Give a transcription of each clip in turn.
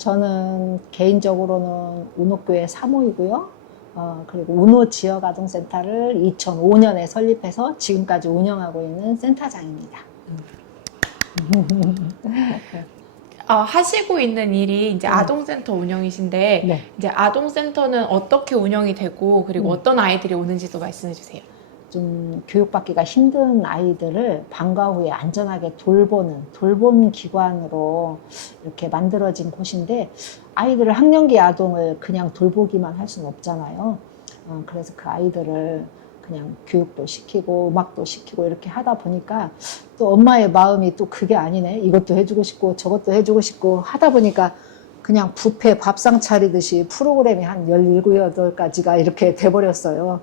저는 개인적으로는 운호교회 사모이고요. 그리고 운호 지역아동센터를 2005년에 설립해서 지금까지 운영하고 있는 센터장입니다. 하시고 있는 일이 이제 아동센터 운영이신데, 네. 이제 아동센터는 어떻게 운영이 되고, 그리고 어떤 아이들이 오는지도 말씀해 주세요. 좀 교육받기가 힘든 아이들을 방과 후에 안전하게 돌보는 기관으로 이렇게 만들어진 곳인데, 아이들을 학령기 아동을 그냥 돌보기만 할 수는 없잖아요. 그래서 그 아이들을 그냥 교육도 시키고 음악도 시키고 이렇게 하다 보니까 또 엄마의 마음이 또 그게 아니네. 이것도 해주고 싶고 저것도 해주고 싶고 하다 보니까 그냥 뷔페 밥상 차리듯이 프로그램이 한 17, 18가지가 이렇게 돼버렸어요.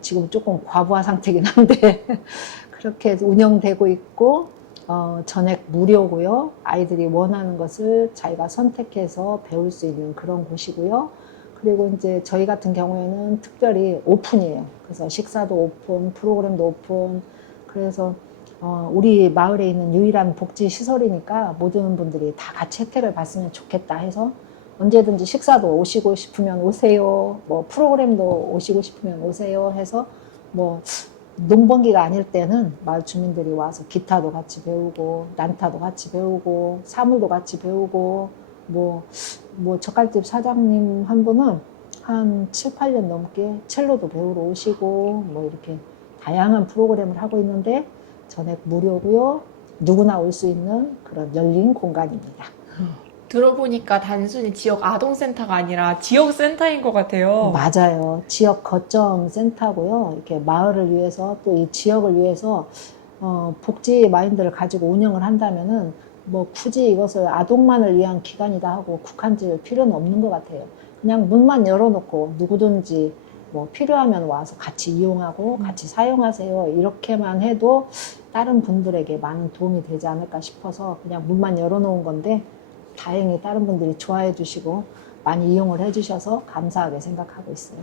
지금 조금 과부하 상태긴 한데 그렇게 운영되고 있고, 전액 무료고요. 아이들이 원하는 것을 자기가 선택해서 배울 수 있는 그런 곳이고요. 그리고 이제 저희 같은 경우에는 특별히 오픈이에요. 그래서 식사도 오픈, 프로그램도 오픈. 그래서 우리 마을에 있는 유일한 복지 시설이니까 모든 분들이 다 같이 혜택을 받으면 좋겠다 해서 언제든지 식사도 오시고 싶으면 오세요. 뭐 프로그램도 오시고 싶으면 오세요 해서, 뭐 농번기가 아닐 때는 마을 주민들이 와서 기타도 같이 배우고 난타도 같이 배우고 사물도 같이 배우고, 뭐 젓갈집 사장님 한 분은 한 7, 8년 넘게 첼로도 배우러 오시고, 뭐 이렇게 다양한 프로그램을 하고 있는데 전액 무료고요. 누구나 올 수 있는 그런 열린 공간입니다. 들어보니까 단순히 지역 아동센터가 아니라 지역센터인 것 같아요. 맞아요. 지역 거점 센터고요. 이렇게 마을을 위해서 또 이 지역을 위해서 복지 마인드를 가지고 운영을 한다면은 뭐 굳이 이것을 아동만을 위한 기관이다 하고 국한지을 필요는 없는 것 같아요. 그냥 문만 열어놓고 누구든지 뭐 필요하면 와서 같이 이용하고 같이 사용하세요. 이렇게만 해도 다른 분들에게 많은 도움이 되지 않을까 싶어서 그냥 문만 열어놓은 건데, 다행히 다른 분들이 좋아해 주시고 많이 이용을 해 주셔서 감사하게 생각하고 있어요.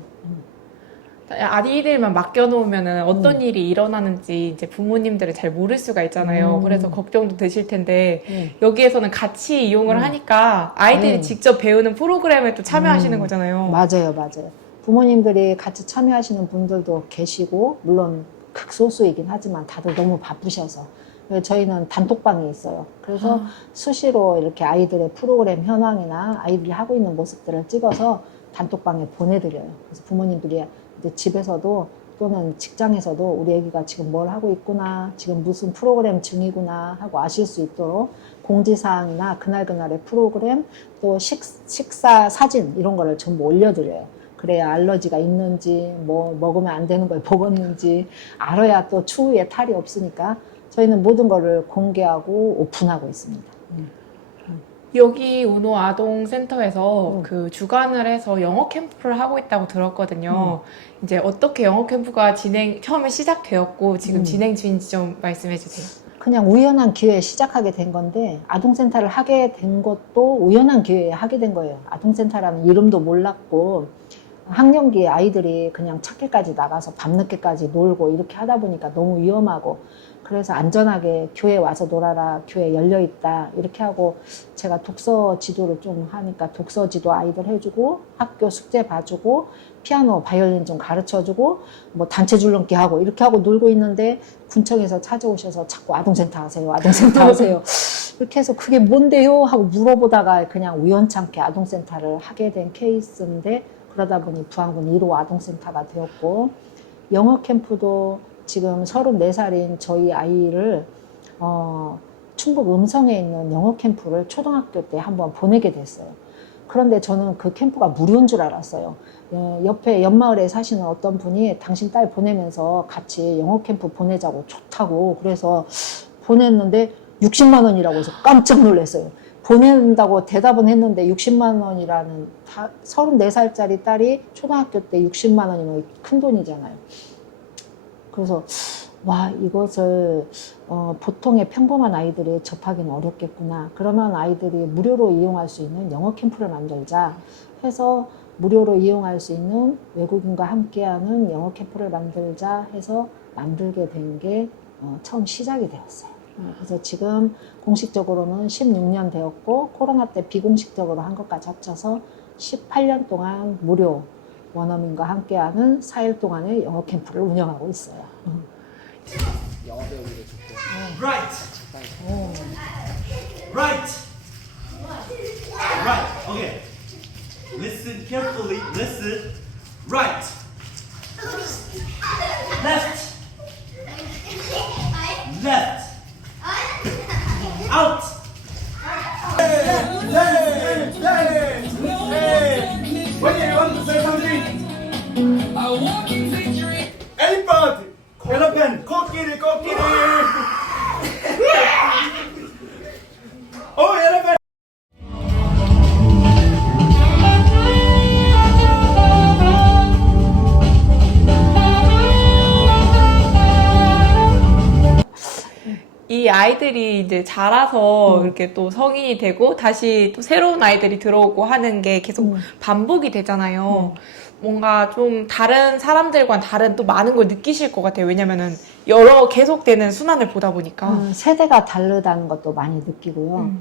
아이들만 맡겨놓으면 어떤 일이 일어나는지 이제 부모님들은 잘 모를 수가 있잖아요. 그래서 걱정도 되실 텐데, 여기에서는 같이 이용을 하니까 아이들이 직접 배우는 프로그램에 또 참여하시는 거잖아요. 맞아요, 맞아요. 부모님들이 같이 참여하시는 분들도 계시고, 물론 극소수이긴 하지만 다들 너무 바쁘셔서. 저희는 단톡방이 있어요. 그래서 수시로 이렇게 아이들의 프로그램 현황이나 아이들이 하고 있는 모습들을 찍어서 단톡방에 보내드려요. 그래서 부모님들이 이제 집에서도 또는 직장에서도 우리 애기가 지금 뭘 하고 있구나, 지금 무슨 프로그램 중이구나 하고 아실 수 있도록 공지사항이나 그날그날의 프로그램, 또 식사 사진 이런 거를 전부 올려드려요. 그래야 알러지가 있는지, 뭐 먹으면 안 되는 걸 먹었는지 알아야 또 추후에 탈이 없으니까 저희는 모든 거를 공개하고 오픈하고 있습니다. 여기 운호 아동센터에서 그 주관을 해서 영어 캠프를 하고 있다고 들었거든요. 이제 어떻게 영어 캠프가 처음에 시작되었고 지금 진행 중인지 좀 말씀해 주세요. 그냥 우연한 기회에 시작하게 된 건데, 아동센터를 하게 된 것도 우연한 기회에 하게 된 거예요. 아동센터라는 이름도 몰랐고, 학령기에 아이들이 그냥 찾길까지 나가서 밤늦게까지 놀고 이렇게 하다 보니까 너무 위험하고, 그래서 안전하게 교회 와서 놀아라, 교회 열려있다 이렇게 하고, 제가 독서 지도를 좀 하니까 독서 지도 아이들 해주고, 학교 숙제 봐주고, 피아노 바이올린 좀 가르쳐주고, 뭐 단체 줄넘기 하고 이렇게 하고 놀고 있는데, 군청에서 찾아오셔서 자꾸 아동센터 하세요, 아동센터 하세요 이렇게 해서 그게 뭔데요 하고 물어보다가 그냥 우연찮게 아동센터를 하게 된 케이스인데, 그러다 보니 부안군 1호 아동센터가 되었고, 영어 캠프도 지금 34살인 저희 아이를 충북 음성에 있는 영어 캠프를 초등학교 때 한번 보내게 됐어요. 그런데 저는 그 캠프가 무료인 줄 알았어요. 옆에 옆마을에 사시는 어떤 분이 당신 딸 보내면서 같이 영어 캠프 보내자고 좋다고 그래서 보냈는데 60만 원이라고 해서 깜짝 놀랐어요. 보낸다고 대답은 했는데 60만 원이라는 34살짜리 딸이 초등학교 때 60만 원이면 큰 돈이잖아요. 그래서 와, 이것을 보통의 평범한 아이들이 접하기는 어렵겠구나. 그러면 아이들이 무료로 이용할 수 있는 영어 캠프를 만들자 해서, 무료로 이용할 수 있는 외국인과 함께하는 영어 캠프를 만들자 해서 만들게 된 게 처음 시작이 되었어요. 그래서 지금 공식적으로는 16년 되었고 코로나 때 비공식적으로 한 것까지 합쳐서 18년 동안 무료 원어민과 함께하는 4일 동안의 영어 캠프를 운영하고 있어요. 영어 배우기도 좋고. Right. Right. Right. Okay. Listen carefully. Listen. Right. Left. Left. Out. When you want to say something. Elephant. Elephant. 코끼리. 코끼리. Oh, elephant. 이 아이들이 이제 자라서 이렇게 또 성인이 되고 다시 또 새로운 아이들이 들어오고 하는 게 계속 반복이 되잖아요. 뭔가 좀 다른 사람들과 다른 또 많은 걸 느끼실 것 같아요. 왜냐면은 여러 계속되는 순환을 보다 보니까. 세대가 다르다는 것도 많이 느끼고요.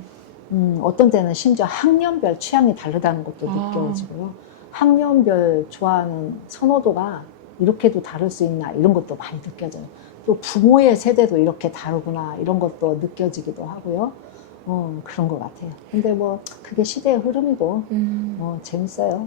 어떤 때는 심지어 학년별 취향이 다르다는 것도 느껴지고요. 학년별 좋아하는 선호도가 이렇게도 다를 수 있나 이런 것도 많이 느껴져요. 또 부모의 세대도 이렇게 다르구나 이런 것도 느껴지기도 하고요. 그런 것 같아요. 근데 뭐 그게 시대의 흐름이고 재밌어요.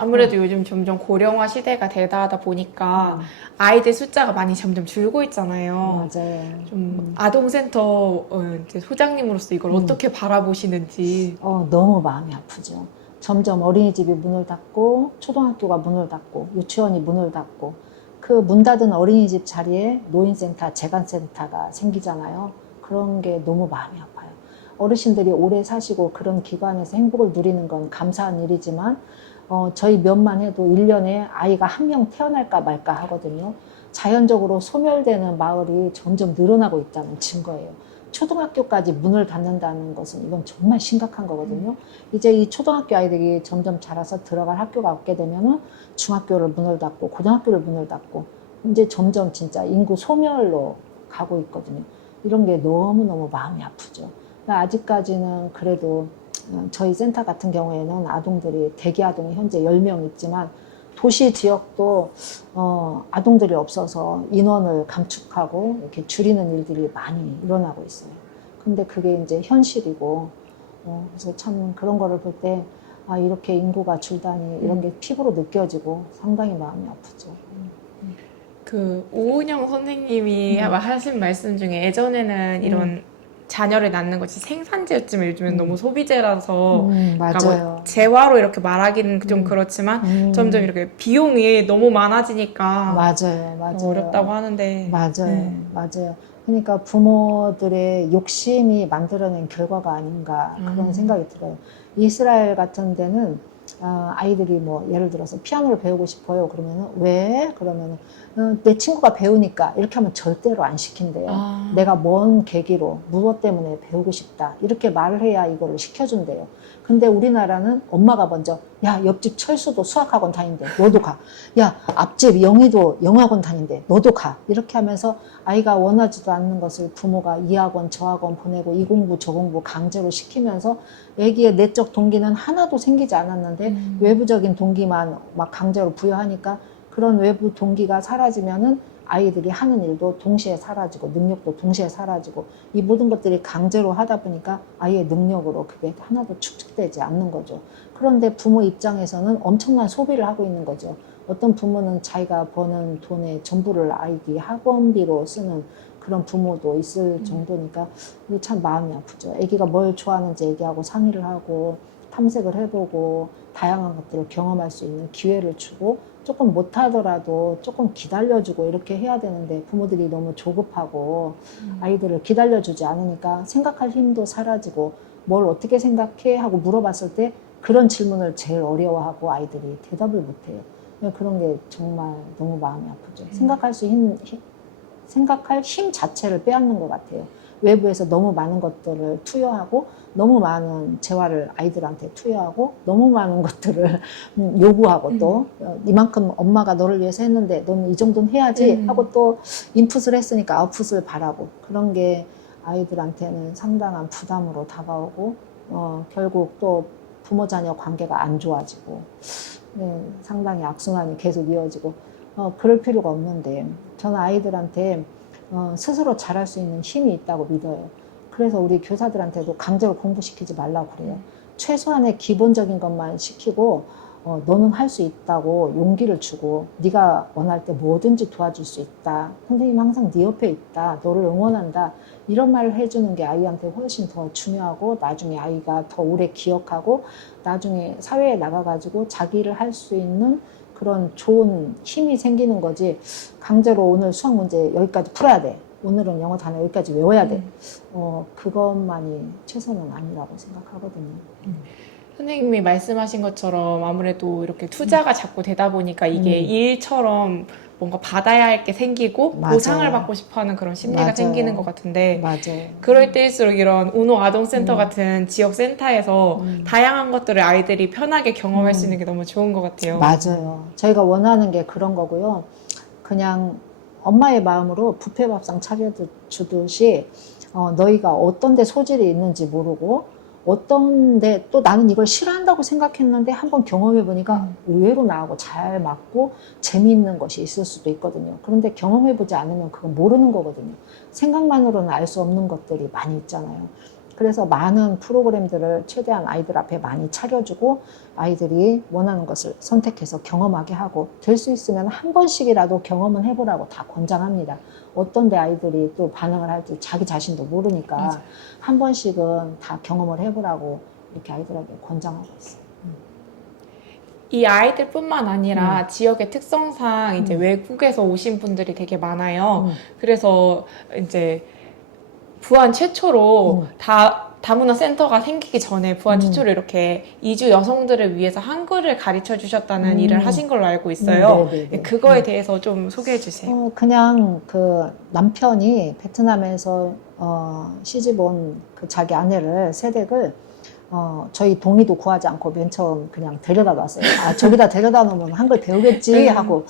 아무래도 요즘 점점 고령화 시대가 되다 보니까 아이들 숫자가 많이 점점 줄고 있잖아요. 맞아요. 좀 아동센터 이제 소장님으로서 이걸 어떻게 바라보시는지. 너무 마음이 아프죠. 점점 어린이집이 문을 닫고 초등학교가 문을 닫고 유치원이 문을 닫고 그 문 닫은 어린이집 자리에 노인센터, 재간센터가 생기잖아요. 그런 게 너무 마음이 아파요. 어르신들이 오래 사시고 그런 기관에서 행복을 누리는 건 감사한 일이지만 저희 면만 해도 1년에 아이가 한 명 태어날까 말까 하거든요. 자연적으로 소멸되는 마을이 점점 늘어나고 있다는 증거예요. 초등학교까지 문을 닫는다는 것은 이건 정말 심각한 거거든요. 이제 이 초등학교 아이들이 점점 자라서 들어갈 학교가 없게 되면은 중학교를 문을 닫고 고등학교를 문을 닫고 이제 점점 진짜 인구 소멸로 가고 있거든요. 이런 게 너무너무 마음이 아프죠. 아직까지는 그래도 저희 센터 같은 경우에는 아동들이 대기 아동이 현재 10명 있지만 도시 지역도 아동들이 없어서 인원을 감축하고 이렇게 줄이는 일들이 많이 일어나고 있어요. 근데 그게 이제 현실이고 그래서 참 그런 거를 볼 때 이렇게 인구가 줄다니 이런 게 피부로 느껴지고 상당히 마음이 아프죠. 그 오은영 선생님이 하신 말씀 중에 예전에는 이런 자녀를 낳는 것이 생산재였지만 요즘엔 너무 소비재라서 그러니까 맞아요. 뭐 재화로 이렇게 말하기는 좀 그렇지만 점점 이렇게 비용이 너무 많아지니까 맞아요. 어렵다고 하는데 맞아요. 그러니까 부모들의 욕심이 만들어낸 결과가 아닌가 그런 생각이 들어요. 이스라엘 같은 데는 아이들이 뭐 예를 들어서 피아노를 배우고 싶어요. 그러면은 왜? 그러면은 내 친구가 배우니까 이렇게 하면 절대로 안 시킨대요. 내가 뭔 계기로 무엇 때문에 배우고 싶다 이렇게 말을 해야 이거를 시켜준대요. 근데 우리나라는 엄마가 먼저 야 옆집 철수도 수학학원 다닌대 너도 가. 야 앞집 영희도 영어학원 다닌대 너도 가. 이렇게 하면서 아이가 원하지도 않는 것을 부모가 이 학원 저 학원 보내고 이 공부 저 공부 강제로 시키면서 애기의 내적 동기는 하나도 생기지 않았는데 외부적인 동기만 막 강제로 부여하니까 그런 외부 동기가 사라지면은 아이들이 하는 일도 동시에 사라지고 능력도 동시에 사라지고 이 모든 것들이 강제로 하다 보니까 아이의 능력으로 그게 하나도 축적되지 않는 거죠. 그런데 부모 입장에서는 엄청난 소비를 하고 있는 거죠. 어떤 부모는 자기가 버는 돈의 전부를 아이기 학원비로 쓰는 그런 부모도 있을 정도니까 이게 참 마음이 아프죠. 아기가 뭘 좋아하는지 얘기하고 상의를 하고 탐색을 해보고 다양한 것들을 경험할 수 있는 기회를 주고 조금 못하더라도 조금 기다려주고 이렇게 해야 되는데 부모들이 너무 조급하고 아이들을 기다려주지 않으니까 생각할 힘도 사라지고 뭘 어떻게 생각해? 하고 물어봤을 때 그런 질문을 제일 어려워하고 아이들이 대답을 못해요. 그런 게 정말 너무 마음이 아프죠. 생각할 힘 자체를 빼앗는 것 같아요. 외부에서 너무 많은 것들을 투여하고 너무 많은 재화를 아이들한테 투여하고 너무 많은 것들을 요구하고 또 이만큼 엄마가 너를 위해서 했는데 너는 이 정도는 해야지 하고 또 인풋을 했으니까 아웃풋을 바라고 그런 게 아이들한테는 상당한 부담으로 다가오고 결국 또 부모 자녀 관계가 안 좋아지고 네, 상당히 악순환이 계속 이어지고 그럴 필요가 없는데 저는 아이들한테 스스로 잘할 수 있는 힘이 있다고 믿어요. 그래서 우리 교사들한테도 강제로 공부시키지 말라고 그래요. 최소한의 기본적인 것만 시키고 너는 할 수 있다고 용기를 주고 네가 원할 때 뭐든지 도와줄 수 있다. 선생님 항상 네 옆에 있다. 너를 응원한다. 이런 말을 해주는 게 아이한테 훨씬 더 중요하고 나중에 아이가 더 오래 기억하고 나중에 사회에 나가가지고 자기를 할 수 있는 그런 좋은 힘이 생기는 거지 강제로 오늘 수학 문제 여기까지 풀어야 돼. 오늘은 영어 단어 여기까지 외워야 돼. 그것만이 최선은 아니라고 생각하거든요. 선생님이 말씀하신 것처럼 아무래도 이렇게 투자가 자꾸 되다 보니까 이게 일처럼 뭔가 받아야 할 게 생기고 맞아요. 보상을 받고 싶어하는 그런 심리가 맞아요. 생기는 것 같은데 맞아요. 그럴 때일수록 이런 우노 아동센터 같은 지역 센터에서 다양한 것들을 아이들이 편하게 경험할 수 있는 게 너무 좋은 것 같아요. 맞아요. 저희가 원하는 게 그런 거고요. 그냥 엄마의 마음으로 뷔페 밥상 차려주듯이 너희가 어떤 데 소질이 있는지 모르고 어떤 데 또 나는 이걸 싫어한다고 생각했는데 한번 경험해 보니까 의외로 나하고 잘 맞고 재미있는 것이 있을 수도 있거든요. 그런데 경험해 보지 않으면 그건 모르는 거거든요. 생각만으로는 알 수 없는 것들이 많이 있잖아요. 그래서 많은 프로그램들을 최대한 아이들 앞에 많이 차려주고 아이들이 원하는 것을 선택해서 경험하게 하고 될 수 있으면 한 번씩이라도 경험은 해보라고 다 권장합니다. 어떤 데 아이들이 또 반응을 할지 자기 자신도 모르니까 맞아요. 한 번씩은 다 경험을 해보라고 이렇게 아이들에게 권장하고 있어요. 이 아이들뿐만 아니라 지역의 특성상 이제 외국에서 오신 분들이 되게 많아요. 그래서 이제 부안 최초로 다문화 센터가 생기기 전에 부안 최초로 이렇게 이주 여성들을 위해서 한글을 가르쳐 주셨다는 일을 하신 걸로 알고 있어요. 네네네. 그거에 대해서 좀 소개해 주세요. 그냥 그 남편이 베트남에서 시집 온 그 자기 아내를 세댁을 저희 동의도 구하지 않고 맨 처음 그냥 데려다 놨어요. 아, 저기다 데려다 놓으면 한글 배우겠지 하고.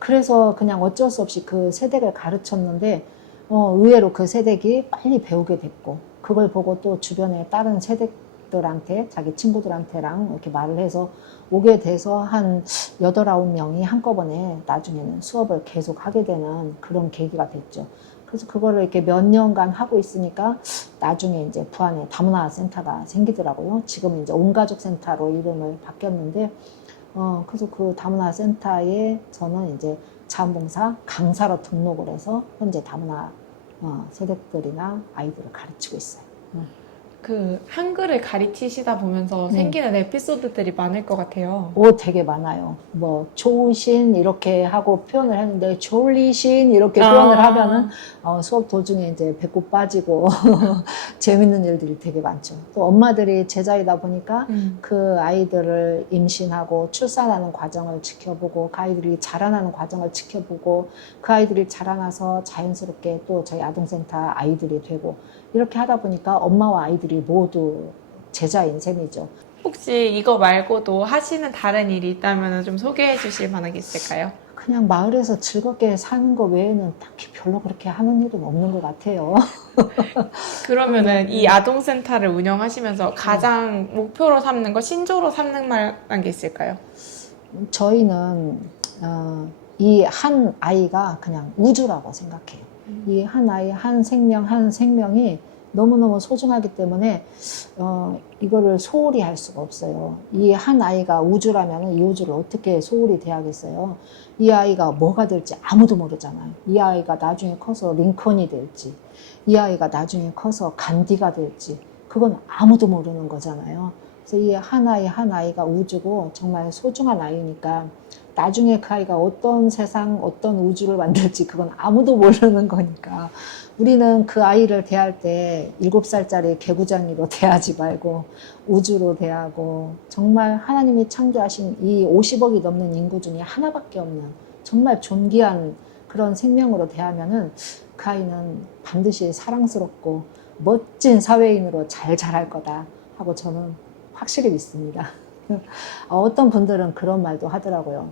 그래서 그냥 어쩔 수 없이 그 세댁을 가르쳤는데, 의외로 그 세댁이 빨리 배우게 됐고, 그걸 보고 또 주변에 다른 세댁들한테, 자기 친구들한테랑 이렇게 말을 해서 오게 돼서 한 8, 9명이 한꺼번에 나중에는 수업을 계속 하게 되는 그런 계기가 됐죠. 그래서 그거를 이렇게 몇 년간 하고 있으니까 나중에 이제 부안에 다문화 센터가 생기더라고요. 지금 이제 온가족 센터로 이름을 바뀌었는데, 그래서 그 다문화 센터에 저는 이제 자원봉사 강사로 등록을 해서 현재 다문화 세대들이나 아이들을 가르치고 있어요. 그 한글을 가르치시다 보면서 생기는 에피소드들이 많을 것 같아요. 되게 많아요. 뭐 좋으신 이렇게 하고 표현을 했는데 졸리신 이렇게 표현을 하면은 수업 도중에 이제 배꼽 빠지고 재밌는 일들이 되게 많죠. 또 엄마들이 제자이다 보니까 그 아이들을 임신하고 출산하는 과정을 지켜보고 그 아이들이 자라나는 과정을 지켜보고 그 아이들이 자라나서 자연스럽게 또 저희 아동센터 아이들이 되고 이렇게 하다 보니까 엄마와 아이들이 모두 제자인 셈이죠. 혹시 이거 말고도 하시는 다른 일이 있다면 좀 소개해 주실 만한 게 있을까요? 그냥 마을에서 즐겁게 사는 거 외에는 딱히 별로 그렇게 하는 일은 없는 것 같아요. 그러면은 이 아동센터를 운영하시면서 가장 목표로 삼는 거, 신조로 삼는 만한 게 있을까요? 저희는 이 한 아이가 그냥 우주라고 생각해요. 이 한 아이, 한 생명이 너무너무 소중하기 때문에 이거를 소홀히 할 수가 없어요. 이 한 아이가 우주라면 이 우주를 어떻게 소홀히 대하겠어요. 이 아이가 뭐가 될지 아무도 모르잖아요. 이 아이가 나중에 커서 링컨이 될지, 이 아이가 나중에 커서 간디가 될지, 그건 아무도 모르는 거잖아요. 그래서 이 한 아이가 우주고 정말 소중한 아이니까 나중에 그 아이가 어떤 세상, 어떤 우주를 만들지 그건 아무도 모르는 거니까 우리는 그 아이를 대할 때 7살짜리 개구장이로 대하지 말고 우주로 대하고 정말 하나님이 창조하신 이 50억이 넘는 인구 중에 하나밖에 없는 정말 존귀한 그런 생명으로 대하면은 그 아이는 반드시 사랑스럽고 멋진 사회인으로 잘 자랄 거다 하고 저는 확실히 믿습니다. 어떤 분들은 그런 말도 하더라고요.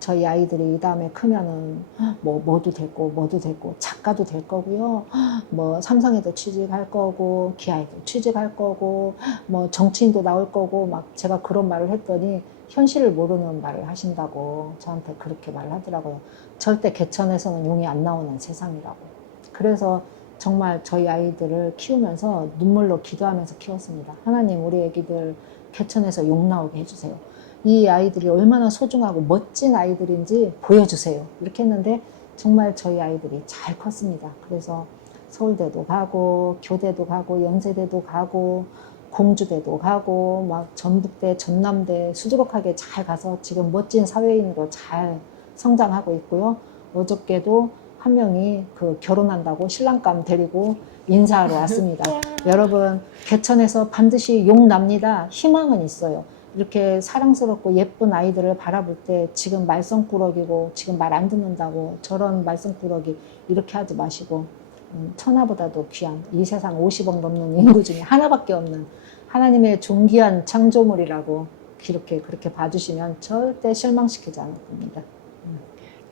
저희 아이들이 이 다음에 크면은 뭐도 됐고 작가도 될 거고요. 뭐 삼성에도 취직할 거고 기아에도 취직할 거고 뭐 정치인도 나올 거고 막 제가 그런 말을 했더니 현실을 모르는 말을 하신다고 저한테 그렇게 말을 하더라고요. 절대 개천에서는 용이 안 나오는 세상이라고. 그래서 정말 저희 아이들을 키우면서 눈물로 기도하면서 키웠습니다. 하나님, 우리 애기들 개천에서 용 나오게 해주세요. 이 아이들이 얼마나 소중하고 멋진 아이들인지 보여주세요. 이렇게 했는데 정말 저희 아이들이 잘 컸습니다. 그래서 서울대도 가고 교대도 가고 연세대도 가고 공주대도 가고 막 전북대, 전남대 수두룩하게 잘 가서 지금 멋진 사회인으로 잘 성장하고 있고요. 어저께도 한 명이 결혼한다고 신랑감 데리고 인사하러 왔습니다. 여러분, 개천에서 반드시 용 납니다. 희망은 있어요. 이렇게 사랑스럽고 예쁜 아이들을 바라볼 때 지금 말썽꾸러기고 지금 말 안 듣는다고 저런 말썽꾸러기 이렇게 하지 마시고 천하보다도 귀한 이 세상 50억 넘는 인구 중에 하나밖에 없는 하나님의 존귀한 창조물이라고 그렇게 봐주시면 절대 실망시키지 않을 겁니다.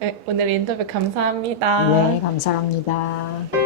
네, 오늘 인터뷰 감사합니다. 네, 감사합니다.